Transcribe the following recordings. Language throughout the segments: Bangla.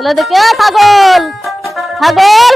ছেলে দেখে "এ, ছাগল! ছাগল!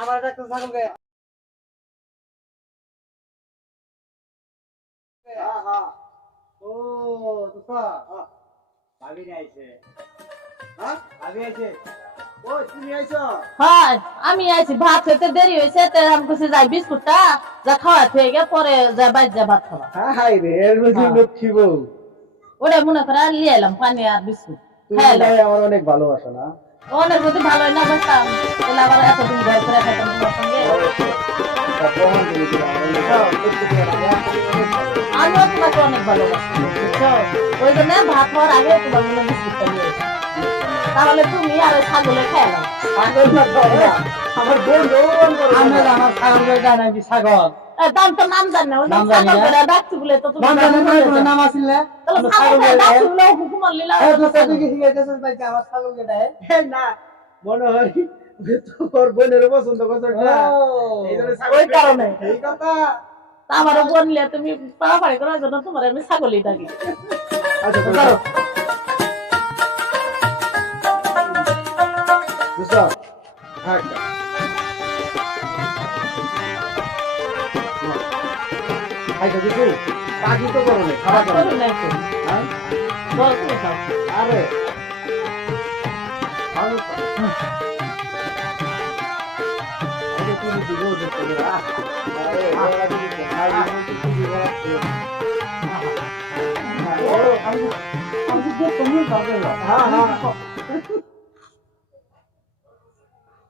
আমার ডাক্তার ছাগল গে ও তুফা ভাবি আইছে। হ্যাঁ? হ্যাঁ আমি আইছি। ভাত খেতে দেরি হয়েছে আমি কিছু যাই বিস্কুটটা যা খাওয়া থেকে গে পরে যা বাইর যা ভাত খাওয়া। হাই রে এর মধ্যে হ্যাঁ। লক্ষ্মী বউ। ওটা মনে করে আর লিয়ে এলাম পানি আর বিস্কুট। আমার অনেক ভালোবাসো না। অনেক যদি ভালো না বাসতাম তাহলে আবার এতদিন ঘর করে খাইতাম তোমার সঙ্গে। আমিও তোমাকে অনেক ভালোবাসি ওই জন্য ভাত খাওয়ার আগে তোমার মনে বিস্কুটটা নিয়ে। তাহলে তুমি আর ছাগলে খাইলাম আমার বোন বোন আমি আমার ছাগল গান আমি ছাগল দাম তো নাম জানি না ছাগল করে ডাকছি বলে তো তুমি নাম নাম না ভুলে কোনো যাও। নাম আছিল না। তাহলে ছাগল ছাগল করে ডাকছি বলে হুকুম লিলা এই তো তুই কি? গেছিস ভাই আমার ছাগল গে ডায় না। মনে হয় তোর বোনের পছন্দ করছ ওই কারণে। এই কথা। আমারও বললে তুমি পাড়াপাড়ি করার জন্য তোমার আমি ছাগলই ডাকি। আচ্ছা খাও আরে ভালো তো। আরে তুমি দিগো দেখতে না আরে ওরা দিদি খাই দিদি দিদি ওরা ও আমি আমি যে তুমি পাবে না হ্যাঁ হ্যাঁ উপা কি কথা বলছিস এত সব বলছিস এ ভাই তাই রে এ ভাই দেখো আরে ছাগল এই জন্য ছাগলই ডাই পানি না আই দাও পানি দাও হ্যাঁ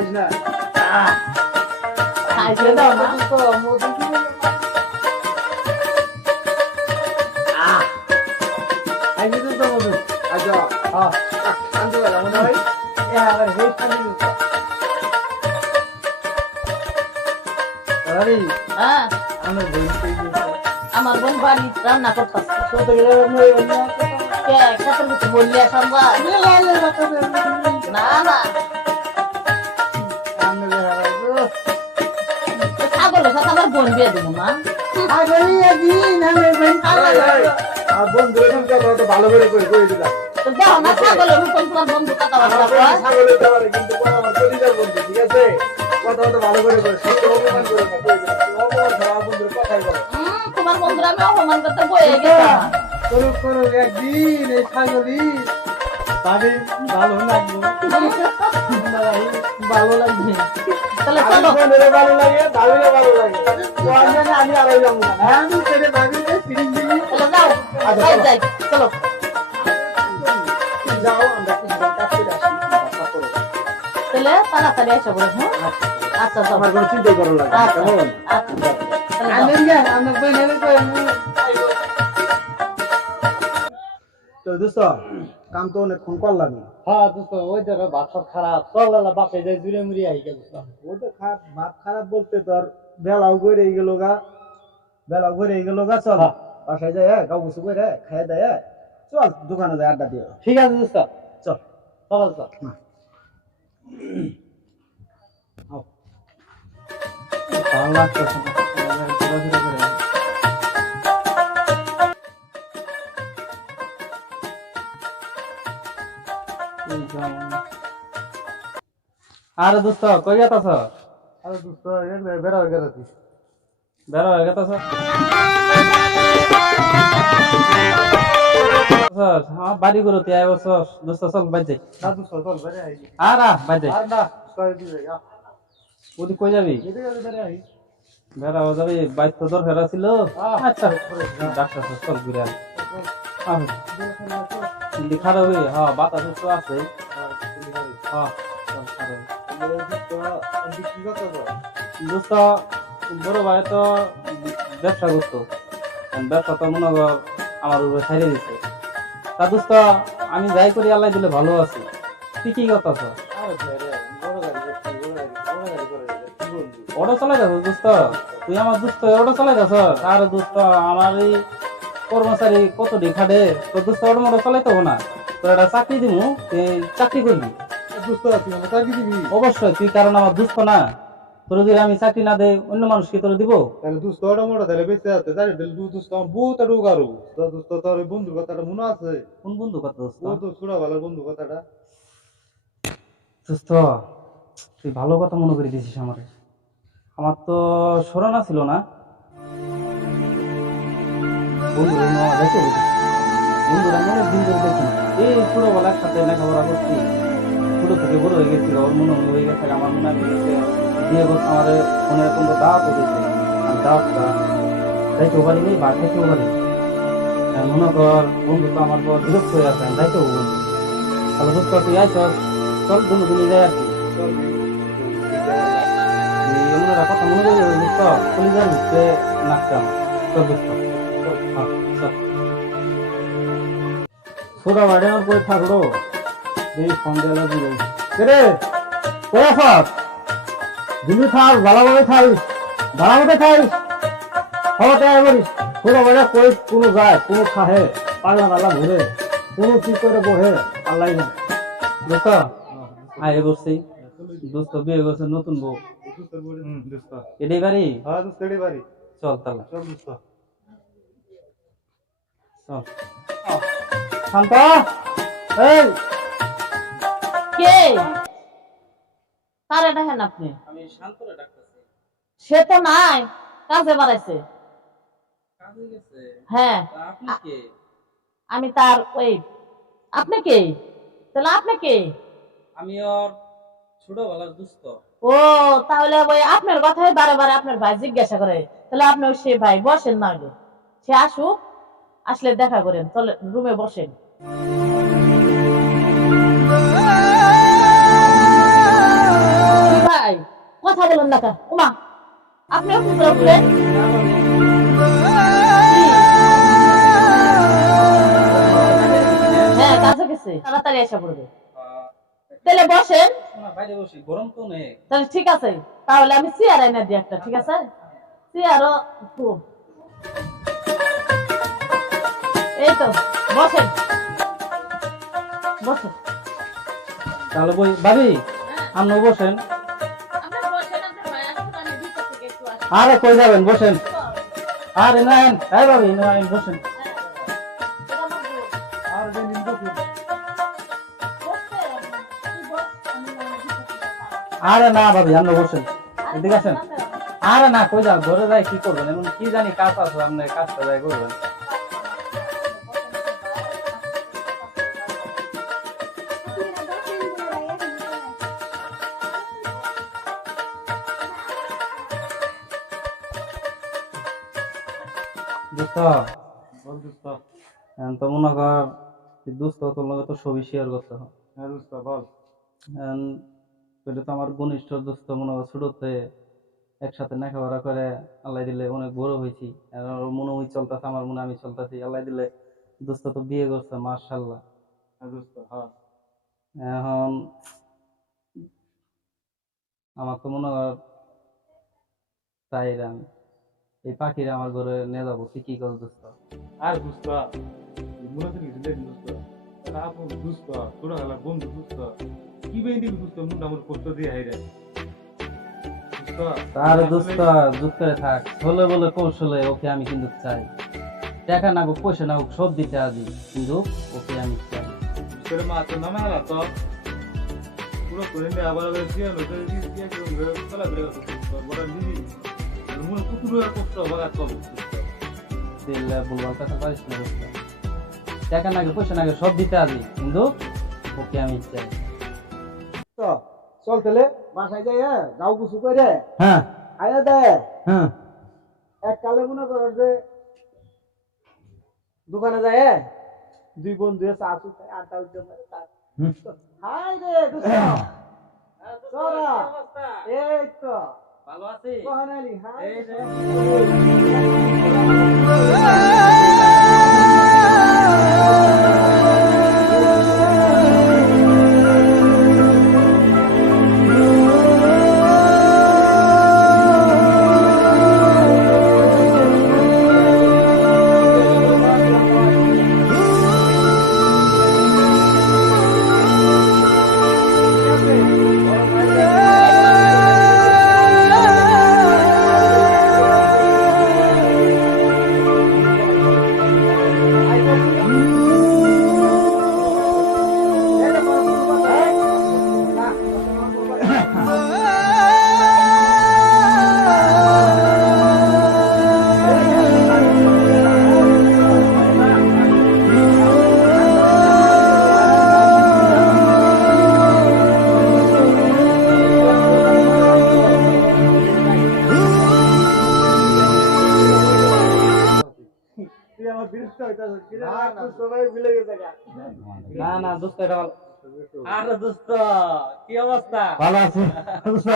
ভালো করে খেয়ে লাগে কাম কর জানি রে কি রে কথা কথা কথা দাও না খাইতে দাও মধু আচ্ছা হ্যাঁ শান্ত হয়ে যাব না ভাই হে শান্ত হ্যাঁ আমার বোন আমার বোন বাড়ি রান্না করতেছে খেতের কিছু বললি না না বোন বিয়ে দেবো না আর বন্ধু এরকম কথা তো ভালো করে করে করে দিলাম তো দেখো না ছাগলের মতন তোমার বন্ধু কথাবার্তা আমার ছাগলের ব্যাপারে কিন্তু আমার পরিবার বন্ধু ঠিক আছে কথা কথা ভালো করে করে সত্য অপমান করে না করে অপমান ছাড়া বন্ধুর কথাই বলো তোমার বন্ধুরা আমি অপমান করতে বয়ে গেছিলাম করুক করুক একদিন এই ছাগলই তাদের ভালো লাগবে ভালো লাগবে। তাহলে চলো। ভালো লাগে ভাবিরও ভালো লাগে। আমি আরও যাব। হ্যাঁ? ছেড়ে ভাবিকে ফিরিং দিবি তাহলে যাও। আচ্ছা, যাই চলো। যাও আমরা করে আসি করে। তাহলে তাড়াতাড়ি এসে পড়ে হ্যাঁ? আচ্ছা কোনো করো না, আচ্ছা কেমন? আচ্ছা তাহলে তো দোস্ত কাম তো অনেকক্ষণ করলাম হ্যাঁ দোস্ত ওই ধরো ভাত খারাপ। যাই জুড়ে মুড়ি আই গেল ও তো খারাপ ভাত খারাপ বলতে তোর বেলাও করে গেল গা। বেলাও করে গেল গা চল। হ্যাঁ। বাসায় যায় গাও গুছু করে খাই দেয় চল দোকানে আড্ডা দিয়ে। ঠিক আছে দোস্ত। চল। চল চল। ভালো লাগতেছে আরে দোস্ত কই গেতাছ আরে দোস্ত এগুলো বেড়া হয়ে গেছে বেরো হয়ে গেতাছ? হ্যাঁ বাড়ি করো তুই আয় বছর। দোস্ত চল বাজ যাই। না দোস্ত চল বেড়ে আই আর আ বাজ যাই। আর না কই দিবে গা ওদি কই যাবি? এদিকে আই বেড়া হয়ে যাবি বাইক তো দরকার ছিল। আচ্ছা। ডাক্তার চল ঘুরে আয়। খারাপ হয়ে, বাতাস আছে। হ্যাঁ বড় ভাই তো ব্যবসা করতো। ব্যবসা আমার উপরে তা দোস্ত, আমি যাই করি, আল্লাহ দিলে ভালো আছি। তুই কি কথা স্যার কি অটো চালাই যাচ্ছ দোস্ত? তুই আমার দোস্ত, অটো চালাই যাচ্ছ আর দোস্ত আমার এই কর্মচারী কত খাটে তো দোস্ত অটো মোটো চালাই তো না। তোর একটা চাকরি তুই চাকরি করবি। পারছি না তার কি দিবি? অবশ্যই তুই কারণ আমার দুস্থ না। তোর যদি আমি চাকরি না দেয় অন্য মানুষকে তোর দিব? তাহলে দুস্থ ওটা মোটা তাহলে বেঁচে আছে। তাহলে দুস্থ আমার বহুত একটা উগারো তো দুস্থ তোর বন্ধুর কথাটা মনে আছে? কোন বন্ধু কত দোস্ত তো ছোটবেলার বন্ধু কথাটা। দোস্ত তুই ভালো কথা মনে করে দিয়েছিস আমারে। আমার তো স্মরণা ছিল না। বন্ধুরা নেওয়া দেখে। বন্ধুরা অনেক দিন থেকে বড় হয়ে গেছি ওর মনে হয়ে গেছে আমার মনে হয় গেছে ফোনে এখন তো দাওয়াত দিয়েছে আমি দাওয়াতটা যাইতেও পারিনি বা খাইতেও পারি মনে কর বন্ধু তো আমার পর বিরক্ত হয়ে আছে আমি যাইতেও বন্ধু তাহলে দোস্ত তুই আইসস চল দুনো দিনই যাই আর কি চল একটা কথা মনে করে দোস্ত কলিজার ভিতরে নাচছে আমার চল দোস্ত ছোটা বাড়ি আমার কই থাকল। এই দিয়ে লাগি রে কই আসাস দিল্লি থাক ভালোভাবে খাই ভালোভাবে খাই খাওয়া টাকা করিস ছোটা বাড়ি কই কোনো যায় কোনো খাহে পাগলা পাগলা ঘুরে। কোনো কি করে বহে আল্লাহ জানে দোস্ত? আয় বসছি। দোস্ত বিয়ে করছে নতুন বউ। এটাই বাড়ি? হ্যাঁ দোস্ত এটাই বাড়ি। চল তাহলে। চল দোস্ত। চল। শান্ত এই। কে? কারে দেখেন আপনি? আমি শান্তরে ডাকতেছি। সে তো নাই কাজে বাড়াইছে। কাজে গেছে? হ্যাঁ। আপনি কে? আমি তার ওই আপনি কে? তাহলে আপনি কে? আমি ওর ছোটবেলার দুস্থ ও তাহলে ওই আপনার কথাই বারে বারে আপনার ভাই জিজ্ঞাসা করে। তাহলে আপনি ওই সে ভাই বসেন না সে আসুক। আসলে দেখা করেন চলে রুমে বসেন। ভাই কথা বলেন না কা উমা আপনি উপরে উঠলেন হ্যাঁ কাছে গেছে তাড়াতাড়ি এসে পড়বে। তাহলে বসেন। বাইরে বসি গরম তো নেই তাহলে ঠিক আছে তাহলে আমি চেয়ার এনে দিই একটা ঠিক আছে? চেয়ারও খুব এই তো বসেন বসেন তাহলে বই ভাবি আপনি বসেন আরে কই যাবেন বসেন। আরে নাইন এই নাইন বসেন। আর না ভাবি আপনি বসেন। ঠিক আসেন। আরে না কই যান ঘরে যাই কি করবেন? এমন কি জানি কাজ আছে আপনি কাজটা যাই করবেন। এখন তো মনে কর দোস্ত তোর লগে তো ছবি শেয়ার করতে হয়। হ্যাঁ বল। এখন এটা তো আমার ঘনিষ্ঠ দোস্ত মনে কর ছোটতে একসাথে লেখাপড়া করে আল্লাহ দিলে অনেক বড় হয়েছি। মনে হয় চলতেছে আমার মনে আমি চলতেছি। আল্লাহ দিলে দোস্ত তো বিয়ে করছে মার্শাল্লাহ হ্যাঁ দোস্ত হ্যাঁ এখন আমার তো মনে কর আমি এই পাখিরা আমার ঘরে নিয়ে যাব তুই কি কর দোস্ত আর দোস্ত মনে থেকে দিলে দোস্ত তারা আপন দোস্ত ছোটবেলার বন্ধু দোস্ত কি বেঁধে দোস্ত মুন্ডা আমার কষ্ট দিয়ে হাইরে তার দোস্ত দুঃখে থাক। হলে বলে কৌশলে ওকে আমি কিন্তু চাই। টাকা না হোক পয়সা না হোক সব দিতে আদি কিন্তু ওকে আমি চাই। তোর মা তো নামে হারা তো। পুরো করে নিয়ে আবার আবার দিয়ে হলো তো দিয়ে দিয়ে চলা বেড়ে বড় দিদি মনে কুকুরের কষ্ট বাগা তো দিলে বলবার কথা পারিস না দোস্ত টাকা না হোক পয়সা না হোক সব দিতে আদি কিন্তু ওকে আমি চাই। তো চল তাহলে বাসায় যাই হ্যাঁ? গাও কিছু করে। হ্যাঁ। আয়া দে। হ্যাঁ। এক কালে মনে করো যে দোকানে যায় হ্যাঁ? দুই বন্ধু চু খায় আড্ডা উঠতে পারে হাই রে দোস্ত। তোরা এই তো। ভালো আছি? কহানালি হাই। না না দোস্ত আরে দোস্ত কি অবস্থা? ভালো আছি। দোস্ত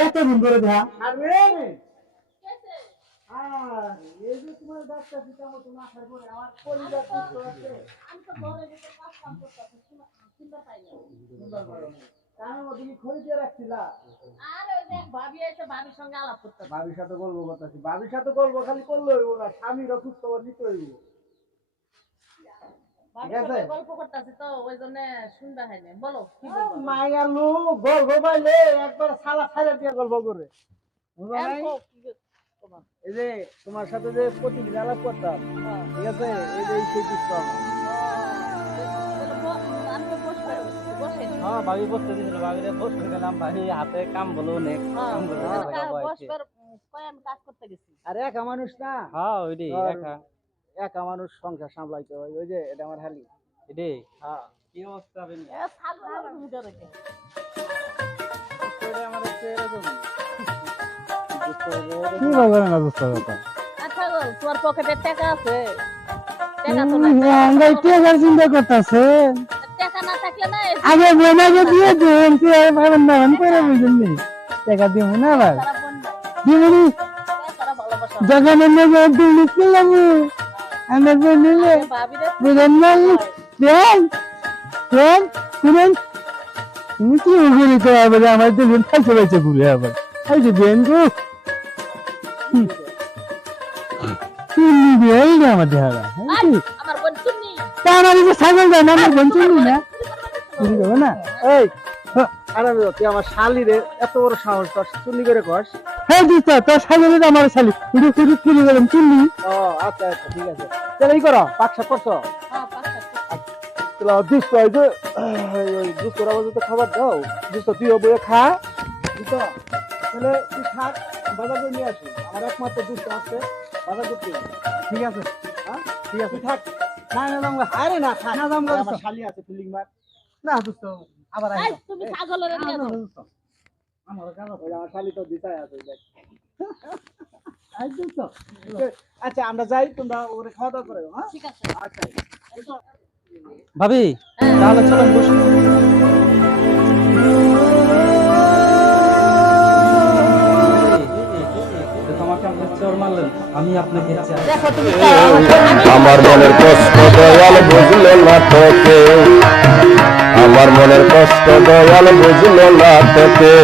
এতদিন ধরে দেখা। আরে আর এই যে তোমার ডাক্তার পিতা মতো না খাই পরে আমার কলিজা দুষ্ট আছে আমি তো ঘরে ভিতরে কাজ কাম করতেছি চিন্তা পাই না। কানের মধ্যে কি খড়ি দিয়ে রাখছিলা? আর ওই যে ভাবি এসে ভাবির সঙ্গে আলাপ করতে ভাবির সাথে গল্প করতেছি। ভাবির সাথে গল্প খালি করলে হইব না স্বামীর অসুস্থ নিতে হইব। ঠিক আছে। গল্প করতেছি তো ওই জন্য শুনতে হয় না বলো মায়া লোক গল্প পাইলে একবার সালা ছাড়া দিয়ে গল্প করে। বুঝো নাই? এখন কি তোমার এই যে তোমার সাথে যে প্রতিদিন আলাপ করতাম ঠিক আছে? এই যে সেই কিছু আমার। আমি তো বসে বসে। হ্যাঁ ভাবি বসতে দিছিল ভাবিরে বসতে গেলাম ভাবি হাতে কাম বলো অনেক কাম বলো হ্যাঁ, বস কর কয় আমি কাজ করতে গেছি। আর একা মানুষ না? হ্যাঁ একা। একা মানুষ সংসার সামলাইতে হয় ওই যে এটা আমার হালি। এডি? হ্যাঁ। কি অবস্থা বেনি কি না দোস্ত আচ্ছা গো তোমার পকেটে টাকা আছে? টাকা তো নাই আমরা টেকার চিন্তা করতেছে। টাকা না থাকলে না আগে বোনাকে দিয়ে দেন কি আর পাবেন না করে টাকা দিব না দিবনি? কিলাম আমরা রে বুঝেন না দেন দেন শুনেন তুমি কি ঘুরে তো আবার আমার তো বোন খাইতে পাইছে ঘুরে আবার যে বেন গো চিনি দিয়ে এই যে আমার দেহারা তা আমার এই যে ছাগল দেয় না আমার বোন না চুরি করবে না এই তুই আমার শালি রে এত বড় সাহস তোর চুরি করে কস? হ্যাঁ দিস তোর শালি রে আমার শালি। চুরি চুরি চুরি করলাম চুরি ও আচ্ছা আচ্ছা ঠিক আছে। তাহলে এই করো পাকশা করছ দুষ্ট হয় যে দুস্তর আবার তো খাবার দাও দুষ্ট তুইও বইয়ে খা দুষ্ট তাহলে তুই থাক বাজার করে নিয়ে আসি আমার একমাত্র দুষ্ট আছে বাজার করতে ঠিক আছে হ্যাঁ ঠিক আছে থাক না না দাম আরে না থাক না দাম আমার শালি আছে ফিলিং মার না দুষ্ট আবার এই, তুমি ছাগলের নিয়ে আমার কাজ ওই আমার শালি তো দিতাই আছে দেখ আচ্ছা আমরা যাই তোমরা ওরে খাওয়া দাওয়া করে হ্যাঁ? ঠিক আছে। আচ্ছা ভাবি হ্যাঁ। তাহলে চলেন বসুন তোমাকে আপনি চোর মারলেন আমি আপনাকে চাই। দেখো তুমি আমার মনের কষ্ট দয়াল বুঝল না তোকে। আমার মনের কষ্ট দয়াল বুঝল না তোকে।